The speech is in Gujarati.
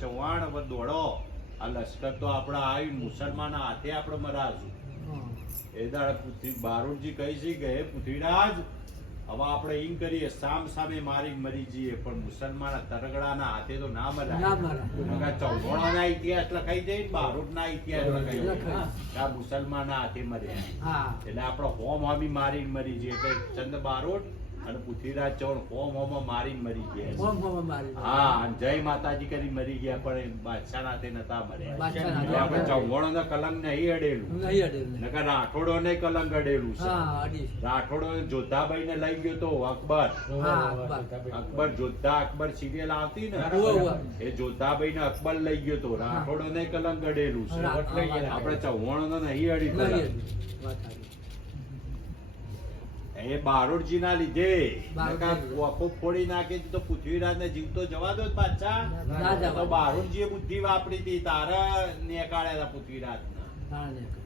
ચૌહાણ દોડો આ લશ્કર તો આપણા આવી મુસલમાન હાથે આપણે મરાશું. એ દાડે પૃથ્વી બારુણજી કહી છે કે હે પૃથ્વીરાજ હવે આપણે એમ કરીએ સામ સામે મારી મરી જઈએ પણ મુસલમાન તરગડાના હાથે તો ના મરાય. ચૌધોણાના ઇતિહાસ લખાઈ જાય ને બારોટના ઇતિહાસ લખાઈ જાય આ મુસલમાનના હાથે મર્યા. એટલે આપણે હોમ હોમી મારી મરી જઈએ. ચંદ બારોટ અને પૃથ્વીરાજ ચૌહાણ હોમ મારીને મરી ગયા ઓમ ઓમ મારી હા જય માતાજી કરી મરી ગયા પણ બાદશાહ નાથે નતા મર્યા. એટલે આપણે નાથે. ચૌહાણોનો કલંક નહીં અડેલું. નહીં અડેલું. નકર રાઠોડોને કલંક અડેલું છે. રાઠોડો જોધાબાઈ ને લઈ ગયો તો અકબર. અકબર. અકબર જોધા અકબર સિરિયલ આવતી ને. એ જોધાબાઈ ને અકબર લઈ ગયો તો રાઠોડો ને કલંક અડેલું છે. આપણે ચૌહાણો નહીં અડી નહીં કલંક. અડેલું. વાત સારી. એ બારોટજી ના લીધે બારોટજી ફોડી નાખે તો પૃથ્વીરાજ ને જીવતો જવા દો પાછા બાદશાહ એ તો દે. બુદ્ધિ વાપરી હતી તારા નેકાળ્યા હતા પૃથ્વીરાજ કરે.